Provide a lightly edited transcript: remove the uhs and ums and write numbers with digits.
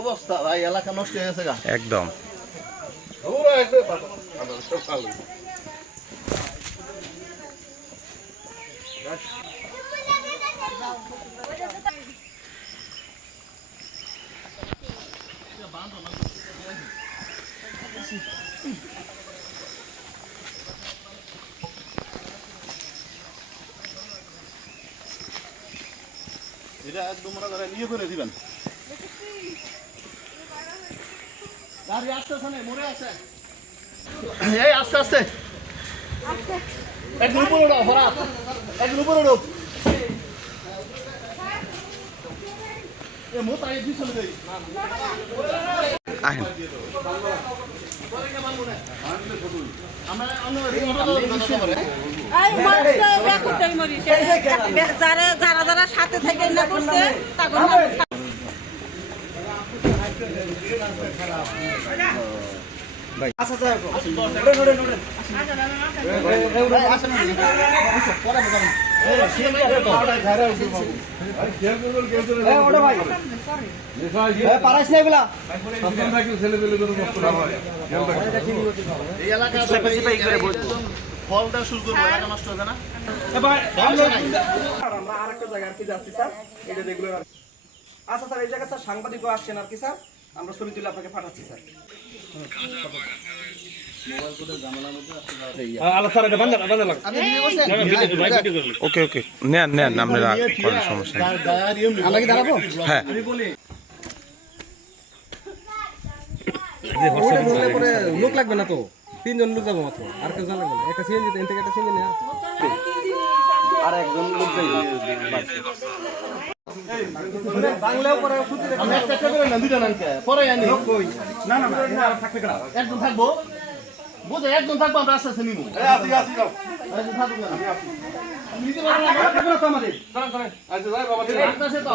অবস্থা ভাই, এলাকা নষ্ট হয়ে গেছে গা একদম। এটা একদম মনে করে নিয়ে করে দিবেন। গাড়ি আসতেছে না, মরে আছে। এই আস্তে আস্তে একদম উপরে উঠো, হরাত একদম উপরে উঠো। মোতাই পিছনে দেই আহেন। যারা সাথে থেকে না করছে তখন ফলটা শুরু করবো, এলাকা নষ্ট হবে না। আমরা আরেকটা জায়গায় আর কি যাচ্ছি স্যার, এটা রেগুলার। আচ্ছা স্যার, এই জায়গায় স্যার সাংবাদিকও আসছেন আর কি স্যার, আমরা ছবি তুলে আপনাকে পাঠাচ্ছি স্যার। ওকে ওকে, নেন নেন, আপনারা করেন, সমস্যা নেই। হ্যাঁ, লোক লাগবে না তো, 3 জন লোক যাবো মাত্র, আর কেউ লাগবে না। একটা সিএনজি, একটা সিএনজি না, আর একজন লোক যাইবে। বাংলাও পরে আমি একটা করে না, দুইটা নাম কে পরে আনি। না না না, থাকবে কেন? একজন থাকবো, বুঝে একজন থাকবো, আমরা আস্তে আস্তে নিবো। একজন থাকবো না, আমি নিতে পারবো না। আমাদের আছে তো।